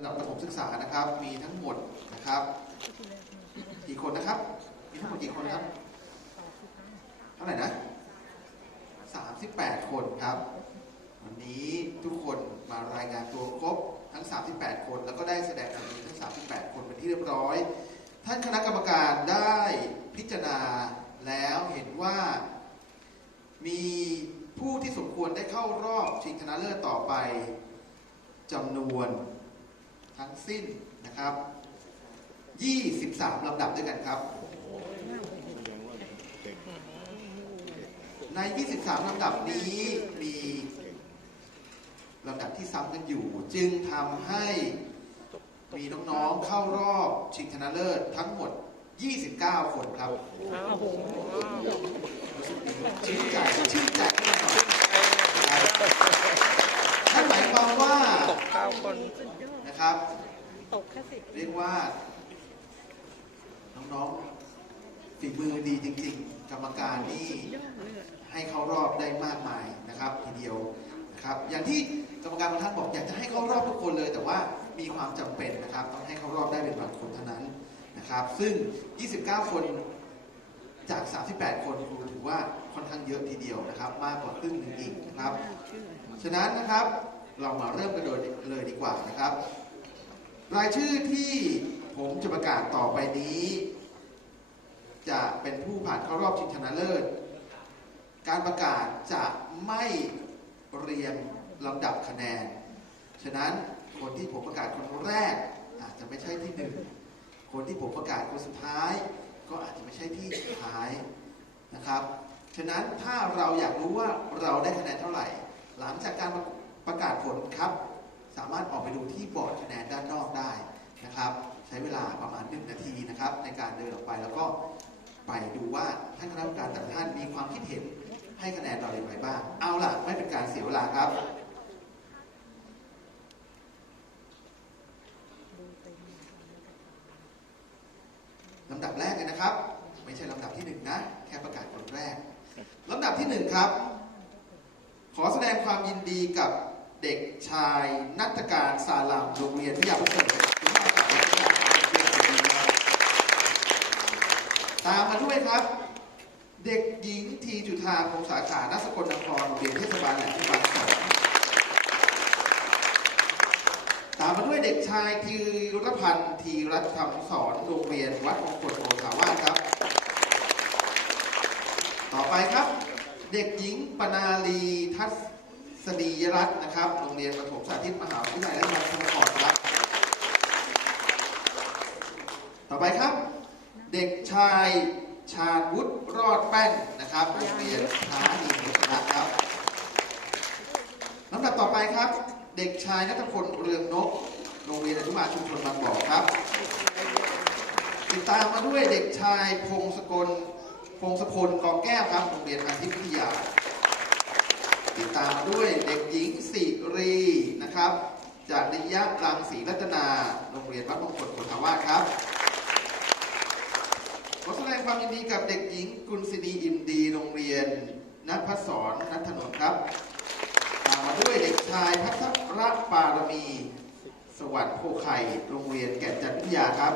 ระดับประถมศึกษานะครับ มีทั้งหมดนะครับกี่คนนะครับ มีทั้งหมดกี่คนครับ เท่าไหร่นะ 38 คนครับ วันนี้ทุกคนมารายงานตัวครบทั้ง 38 คน แล้วก็ได้แสดงความยิดทั้ง 38 คนเป็นที่เรียบร้อย ท่านคณะกรรมการได้พิจารณาแล้วเห็นว่ามีผู้ที่สมควรได้เข้ารอบชิงชนะเลิศต่อไปจำนวน ทั้งสิ้นนะครับ 23 ลำดับด้วยกันครับ ใน 23 ลำดับนี้มีลำดับที่ซ้ำกันอยู่ จึงทำให้มีน้องๆเข้ารอบชิงชนะเลิศทั้งหมด 29 คนครับโอ้โหรู้สึกดีชื่นใจชื่นใจขึ้นมาหน่อยนั่นหมายความว่า ตกเก้าค นะครับ ตกแค่สิเรียกว่า น้องๆฝีมือดีจริง ๆ กรรมการนี่ให้เข้ารอบได้มากมายนะครับทีเดียวนะครับ อย่างที่กรรมการบางท่านบอกอยากจะให้เข้ารอบทุกคนเลย แต่ว่ามีความจำเป็นนะครับ ต้องให้เข้ารอบได้เป็นบางคนเท่านั้นนะครับ ซึ่ง 29 คนจาก 38 คนครูถือว่าค่อนข้างเยอะทีเดียวนะครับ มากกว่าครึ่งหนึ่งอีกนะครับ ฉะนั้นนะครับ เรามาเริ่มกันโดยเลยดีกว่านะครับ รายชื่อที่ผมจะประกาศต่อไปนี้ จะเป็นผู้ผ่านเข้ารอบชิงชนะเลิศ การประกาศจะไม่เรียงลำดับคะแนน ฉะนั้นคนที่ผมประกาศคนแรก อาจจะไม่ใช่ที่หนึ่ง คนที่ผมประกาศคนสุดท้าย ก็อาจจะไม่ใช่ที่สุดท้ายนะครับ ฉะนั้นถ้าเราอยากรู้ว่าเราได้คะแนนเท่าไหร่ หลังจากการประ ประกาศผลครับ สามารถออกไปดูที่บอร์ดคะแนนด้านนอกได้นะครับ ใช้เวลาประมาณ 1 นาทีนะครับ ในการเดินออกไปแล้วก็ไปดูว่าท่านคณะกรรมการแต่ละท่านมีความคิดเห็นให้คะแนนเราอย่างไรบ้าง เอาล่ะ ไม่เป็นการเสียเวลาครับลำดับแรกเลยนะครับ ไม่ใช่ลำดับที่หนึ่งนะ แค่ประกาศคนแรกลำดับที่หนึ่งครับ ขอแสดงความยินดีกับ เด็กชายนัตการสาลามโรงเรียนวิยาพุทธตามมาด้วยครับ เด็กหญิงทีจุธาพงษาขานักสกลนครโรงเรียนเทศบาลแหลมฉบังสองตามมาด้วยเด็กชายธีรพันธ์ธีรัตน์คำสอนโรงเรียนวัดมงคลโอสาวาสครับ ต่อไปครับ เด็กหญิงปนาลีทัศ สนียรัตน์นะครับ โรงเรียนประถมสาธิตมหาวิทยาลัยราชภัฏสมุทรสาครครับ ต่อไปครับ เด็กชายชาญวุฒิรอดแป้นนะครับ โรงเรียนท้านีมุชนะครับลำดับต่อไปครับ เด็กชายนัทพลเรืองนก โรงเรียนอนุบาลชุมชนบางบ่อครับ ติดตามมาด้วยเด็กชายพงศกลพงศพลกองแก้วครับ โรงเรียนอาทิตย์วิทยา ติดตามด้วยเด็กหญิงสิรีนะครับ จากนิยะรังศรีรัตนา โรงเรียนวัดมงคลโพธาวาสครับขอแสดงความยินดีกับเด็กหญิงกุลศินีอิมดีโรงเรียนนัทพศรนัทถนนครับตามมาด้วยเด็กชายพัทรปารมี สวัสดิ์โพไข่โรงเรียนแก่นจันทวิทยาครับ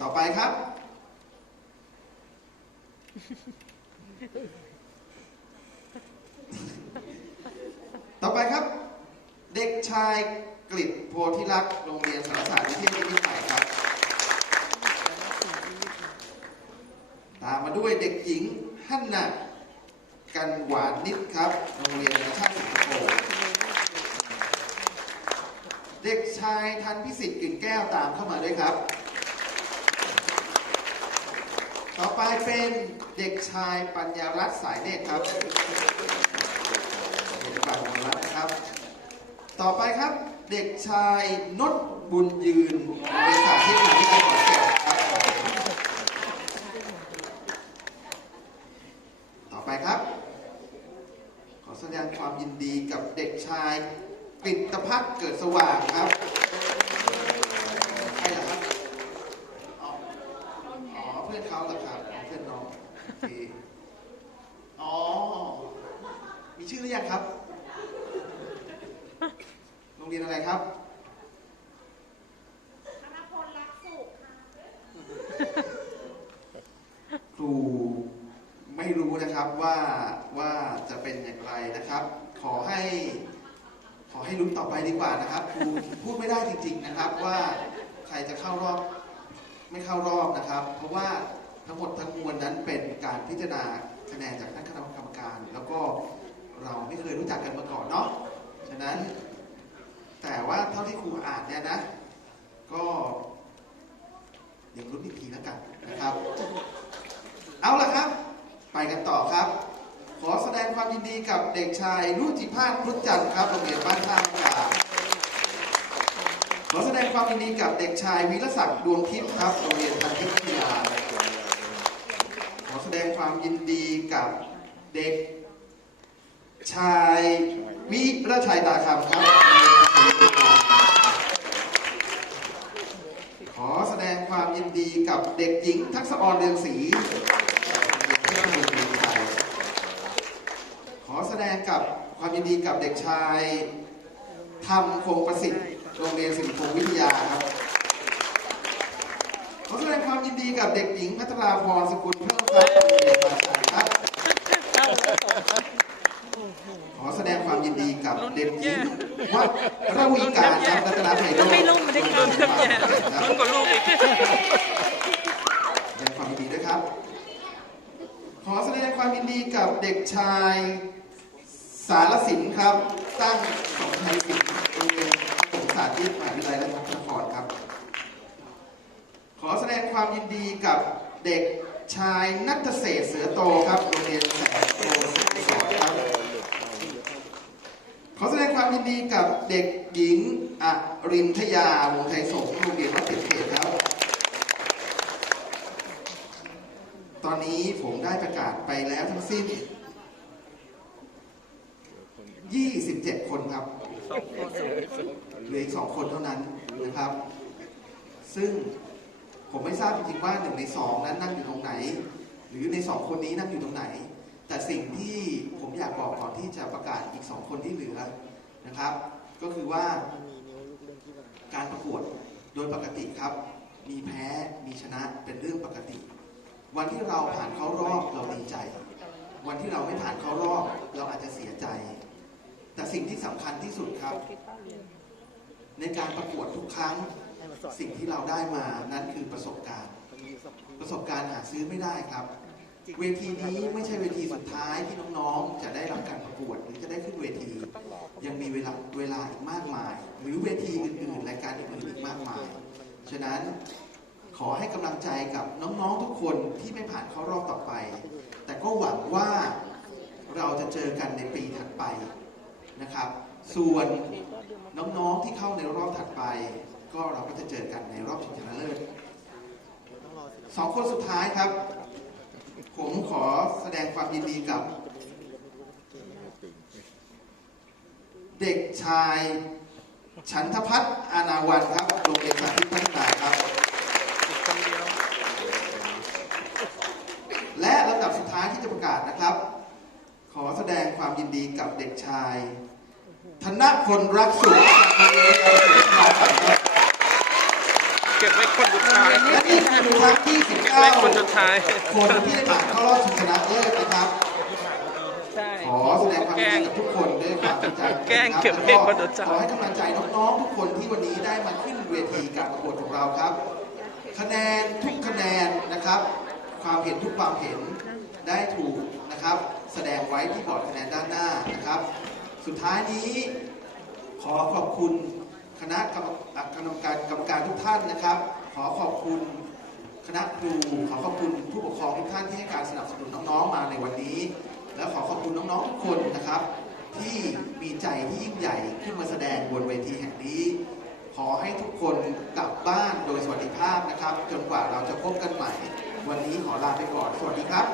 ต่อไปครับ ต่อไปครับ เด็กชายกฤษโพธิรักษ์โรงเรียนสารศาสตร์วิเทศนิมิตรใหม่ครับ ตามมาด้วยเด็กหญิงฮันนากันหวานนิดครับ โรงเรียนนานาชาติสิงคโปร์เด็กชายทันพิสิทธิ์กลิ่นแก้วตามเข้ามาด้วยครับ ต่อไปเป็นเด็กชายปัญญารัตน์สายเนตรครับเด็กปัญญารัตน์นะครับ ต่อไปครับเด็กชายนดบุญยืนโรงเรียนสาธิตมหาวิทยาลัยขอนแก่นครับต่อไปครับ ขอแสดงความยินดีกับเด็กชายปิตพัฒน์เกิดสว่างครับใครล่ะครับอ๋ออ๋อเพื่อนเขาเหรอครับอ๋อเพื่อนน้องโอเคอ๋อมีชื่อหรือยังครับ รงรงเรียนอะไรครับธนพลรักสุขค่ะครูไม่รู้นะครับว่าว่าจะเป็นอย่างไรนะครับ ขอให้ ขอให้ลุ้นต่อไปดีกว่านะครับครูพูดไม่ได้จริง ๆนะครับว่าใครจะเข้ารอบไม่เข้ารอบนะครับ เพราะว่าทั้งหมดทั้งมวลนั้นเป็นการพิจารณาคะแนนจากท่านคณะกรรมการ แล้วก็เราไม่เคยรู้จักกันมาก่อนเนาะฉะนั้น แต่ว่าเท่าที่ค รูอ่านเนี่ยนะ ก็เดี๋ยวลุ้นอีกทีแล้วกันนะครับ เอาละครับ ไปกันต่อครับ ขอแสดงความยินดีกับเด็กชายรุจิพาสพุทธจันทร์ครับโรงเรียนบ้านท่ามกาขอแสดงความยินดีกับเด็กชายวิรศักดิ์ดวงทิพย์ครับโรงเรียนพันธิวิทยาขอแสดงความยินดีกับเด็กชายวิรชัยตาคำครับโรงเรียนพันธิวิทยาขอแสดง ความยินดีกับเด็กหญิงทักษออนเรืองศรีขอแสดงกับความยินดีกับเด็กชายธรรมคงประสิทธิ์โรงเรียนสิริพงศ์วิทยาครับขอแสดงความยินดีกับเด็กหญิงพัทราพรสกุลเพิ่มทรัพย์โรงเรียนบางชันครับ ขอแสดงความยินดีกับเด็กหญิงวัดระวีการครับรัตนภัยโรจน์ไม่ลุ่มไม่ได้เข้าแย่ครับรุ่นกว่าลูกอีก แสดงความยินดีด้วยครับ ขอแสดงความยิน เด็กชายสารสินครับ ตั้งสองไทยสินโรงเรียนสงสารที่มหาวิทยาลัยราชภัฏนครครับ ขอแสดงความยินดีกับเด็กชายนัทเศษเสือโตครับโรงเรียนแสงโตสอนครับ ขอแสดงความยินดีกับเด็กหญิงอรินทยาวงไทยสงโรงเรียนวัดเกษตครับ ตอนนี้ผมได้ประกาศไปแล้วทั้งสิ้น 27 คนครับเหลืออีกสองคนเท่านั้นนะครับ ซึ่งผมไม่ทราบจริงๆว่าหนึ่งในสองนั้นนั่งอยู่ตรงไหน หรือในสองคนนี้นั่งอยู่ตรงไหน แต่สิ่งที่ผมอยากบอกก่อนที่จะประกาศอีกสองคนที่เหลือนะครับ ก็คือว่าการประกวดโดยปกติครับ มีแพ้มีชนะเป็นเรื่องปกติ วันที่เราผ่านเข้ารอบเราดีใจ วันที่เราไม่ผ่านเข้ารอบเราอาจจะเสียใจ แต่สิ่งที่สำคัญที่สุดครับ ในการประกวดทุกครั้ง สิ่งที่เราได้มานั้นคือประสบการณ์ ประสบการณ์หาซื้อไม่ได้ครับ เวทีนี้ไม่ใช่เวทีสุดท้ายที่น้องๆ จะได้รับการประกวดหรือจะได้ขึ้นเวที ยังมีเวลาเวลาอีกมากมาย หรือเวทีอื่นๆรายการอื่นๆอีกมากมาย ฉะนั้นขอให้กำลังใจกับน้องๆทุกคนที่ไม่ผ่านเข้ารอบต่อไป แต่ก็หวังว่าเราจะเจอกันในปีถัดไป นะครับ ส่วนน้องๆที่เข้าในรอบถัดไป ก็เราก็จะเจอกันในรอบชิงชนะเลิศสองคนสุดท้ายครับ ผมขอแสดงความยินดีกับ เด็กชายฉันทพัฒน์อานาวันครับโรงเรียนสาธิตพัฒนาครับคนเดียวและลำดับสุดท้ายที่จะประกาศนะครับ ขอแสดงความยินดีกับเด็กชาย ธนพลรักสุขจากโรงเรียนอนุสาวรีย์ครับเก็บไว้คนสุดท้ายและนี่คือครั้งที่เก็บไว้คนสุดท้าย คนที่ได้ผ่านเข้ารอบชิงชนะเลิศนะครับใช่ขอแสดงความยินดีกับทุกคนด้วยความจริงใจแกล้งเก็บแล้วไว้คนสุดท้ายขอให้กำลังใจน้องๆทุกคนที่วันนี้ได้มาขึ้นเวทีการประกวดของเราครับ คะแนนทุกคะแนนนะครับ ความเห็นทุกความเห็นได้ถูกนะครับ แสดงไว้ที่บอร์ดคะแนนด้านหน้านะครับ สุดท้ายนี้ขอขอบคุณคณะกรรมอะกรรมการกรรมการทุกท่านนะครับ ขอขอบคุณคณะครูขอขอบคุณผู้ปกครองทุกท่านที่ให้การสนับสนุนน้องๆมาในวันนี้ และขอขอบคุณน้องๆทุกคนนะครับ ที่มีใจที่ยิ่งใหญ่ขึ้นมาแสดงบนเวทีแห่งนี้ ขอให้ทุกคนกลับบ้านโดยสวัสดิภาพนะครับ จนกว่าเราจะพบกันใหม่ วันนี้ขอลาไปก่อน สวัสดีครับ